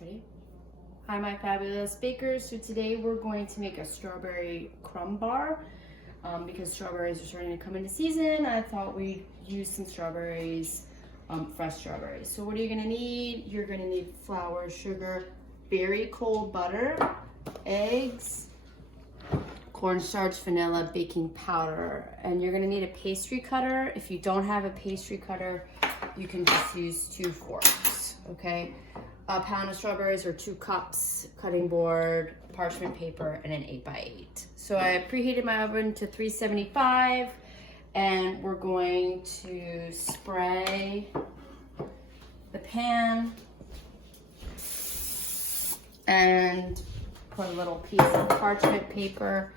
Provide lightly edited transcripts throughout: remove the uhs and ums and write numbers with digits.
Ready? Hi, my fabulous bakers. So today we're going to make a strawberry crumb bar. Because strawberries are starting to come into season, I thought we'd use some strawberries, fresh strawberries. So what are you gonna need? You're gonna need flour, sugar, very cold butter, eggs, cornstarch, vanilla, baking powder, and you're gonna need a pastry cutter. If you don't have a pastry cutter, you can just use 2 forks, okay? A pound of strawberries or 2 cups, cutting board, parchment paper, and an 8x8. So I preheated my oven to 375, and we're going to spray the pan and put a little piece of parchment paper.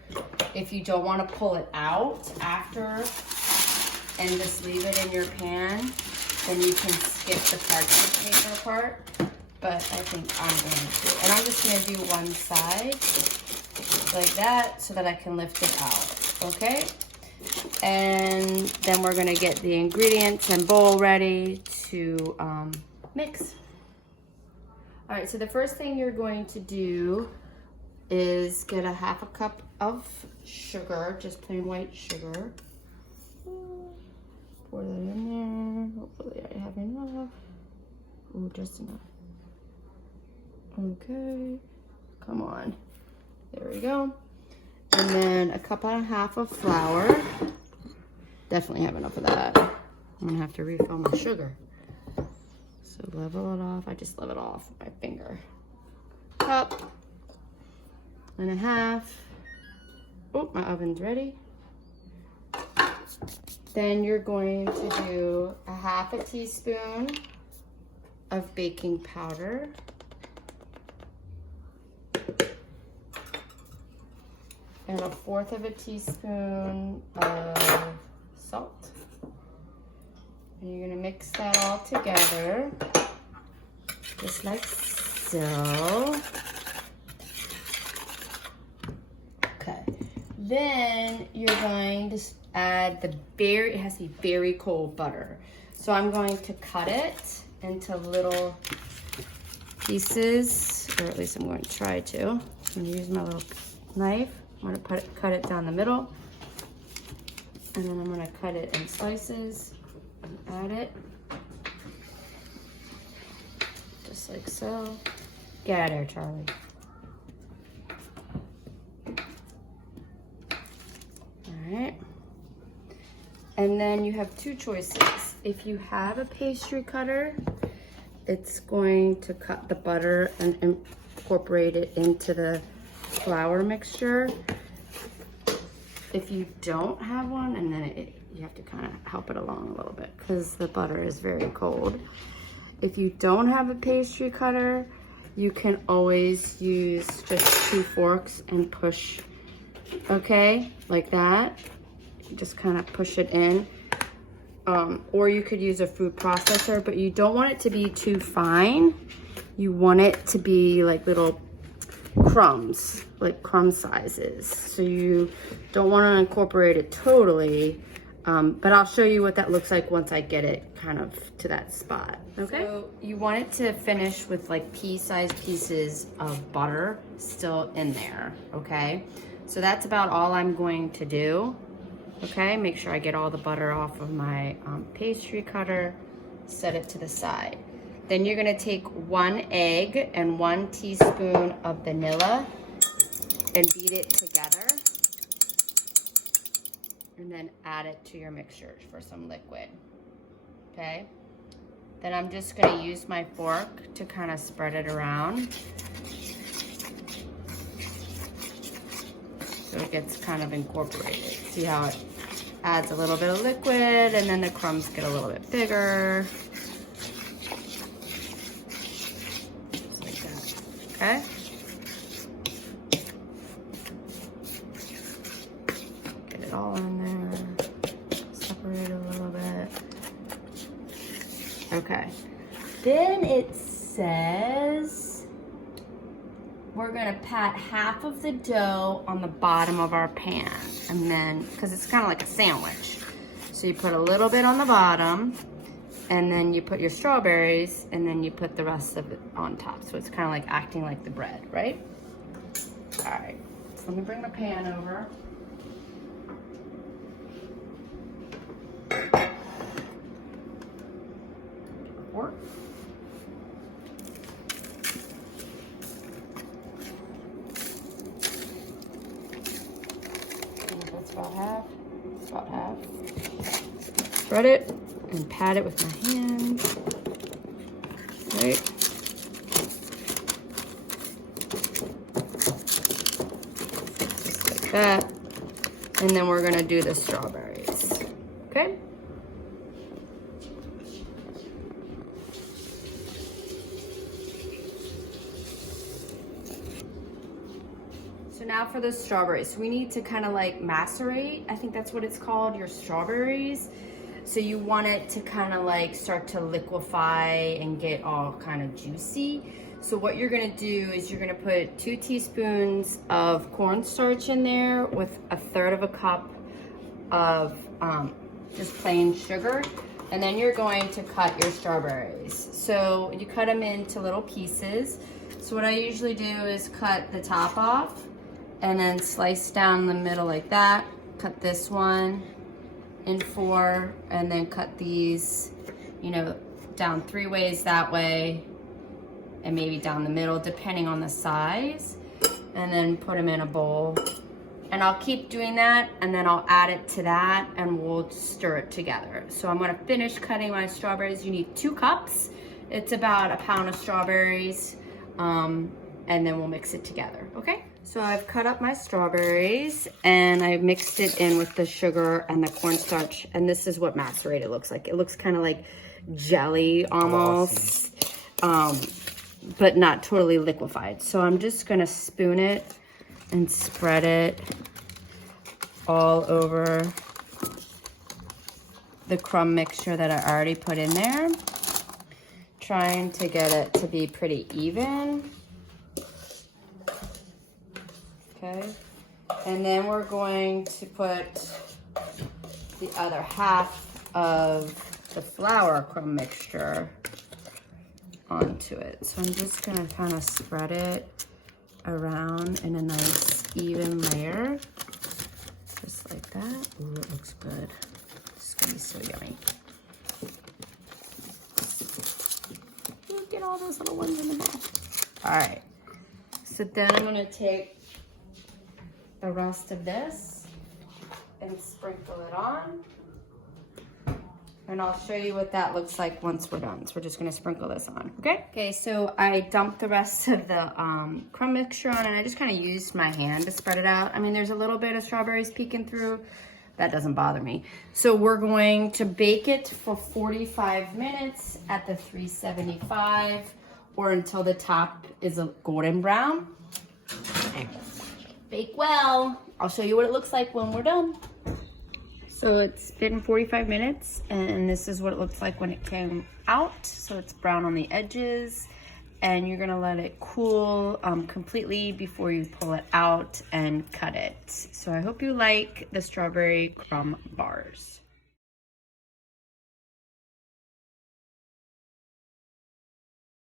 If you don't want to pull it out after and just leave it in your pan, then you can skip the parchment paper part. But I think I'm going to. And I'm just going to do one side like that so that I can lift it out, okay? And then we're going to get the ingredients and bowl ready to mix. All right, so the first thing you're going to do is get a 1/2 cup of sugar, just plain white sugar. Pour that in there. Hopefully I have enough. Oh, just enough. Okay, come on. There we go. And then a 1.5 cups of flour. Definitely have enough of that. I'm gonna have to refill my sugar. So level it off. I just level it off with my finger. 1.5 cups. Oh, my oven's ready. Then you're going to do a 1/2 teaspoon of baking powder. And 1/4 teaspoon of salt. And you're gonna mix that all together, just like so. Okay. Then you're going to add it has to be very cold butter. So I'm going to cut it into little pieces, or at least I'm going to try to. I'm gonna use my little knife. I'm gonna cut it down the middle, and then I'm gonna cut it in slices and add it, just like so. Get out of here, Charlie. All right. And then you have 2 choices. If you have a pastry cutter, it's going to cut the butter and incorporate it into the flour mixture. If you don't have one, and then you have to kind of help it along a little bit because the butter is very cold. If you don't have a pastry cutter, you can always use just 2 forks and push, okay, like that. Just kind of push it in. Or you could use a food processor, but you don't want it to be too fine. You want it to be like little crumbs, like crumb sizes. So you don't want to incorporate it totally, but I'll show you what that looks like once I get it kind of to that spot. Okay. So you want it to finish with like pea-sized pieces of butter still in there, okay? So that's about all I'm going to do, okay? Make sure I get all the butter off of my pastry cutter, set it to the side. Then you're gonna take 1 egg and 1 teaspoon of vanilla and beat it together. And then add it to your mixture for some liquid, okay? Then I'm just gonna use my fork to kind of spread it around, so it gets kind of incorporated. See how it adds a little bit of liquid, and then the crumbs get a little bit bigger. Okay. Get it all in there. Separate a little bit. Okay. Then it says we're gonna pat half of the dough on the bottom of our pan, and then, because it's kind of like a sandwich. So you put a little bit on the bottom, and then you put your strawberries, and then you put the rest of it on top. So it's kind of like acting like the bread, right? All right, so let me bring the pan over. Fork. That's about half. It's about half. Spread it and pat it with my hand. Right. Just like that. And then we're gonna do the strawberries. Okay? So now for the strawberries. So we need to kind of like macerate. I think that's what it's called, your strawberries. So you want it to kind of like start to liquefy and get all kind of juicy. So what you're gonna do is you're gonna put 2 teaspoons of cornstarch in there with 1/3 of a cup of just plain sugar. And then you're going to cut your strawberries. So you cut them into little pieces. So what I usually do is cut the top off and then slice down the middle like that. Cut this one in 4, and then cut these, you know, down 3 ways that way, and maybe down the middle, depending on the size, and then put them in a bowl. And I'll keep doing that, and then I'll add it to that, and we'll stir it together. So I'm gonna finish cutting my strawberries. You need 2 cups. It's about 1 pound of strawberries, and then we'll mix it together, okay? So I've cut up my strawberries and I mixed it in with the sugar and the cornstarch, and this is what macerated looks like. It looks kind of like jelly almost, but not totally liquefied. So I'm just gonna spoon it and spread it all over the crumb mixture that I already put in there, trying to get it to be pretty even. Okay, and then we're going to put the other half of the flour crumb mixture onto it. So I'm just gonna kind of spread it around in a nice even layer, just like that. Ooh, it looks good. It's gonna be so yummy. Look at all those little ones in the mouth. All right, so then I'm gonna take the rest of this and sprinkle it on. And I'll show you what that looks like once we're done. So we're just gonna sprinkle this on, okay? Okay, so I dumped the rest of the crumb mixture on, and I just kind of used my hand to spread it out. I mean, there's a little bit of strawberries peeking through. That doesn't bother me. So we're going to bake it for 45 minutes at the 375, or until the top is a golden brown. Bake well. I'll show you what it looks like when we're done. So it's been 45 minutes, and this is what it looks like when it came out. So it's brown on the edges, and you're gonna let it cool completely before you pull it out and cut it. So I hope you like the strawberry crumb bars.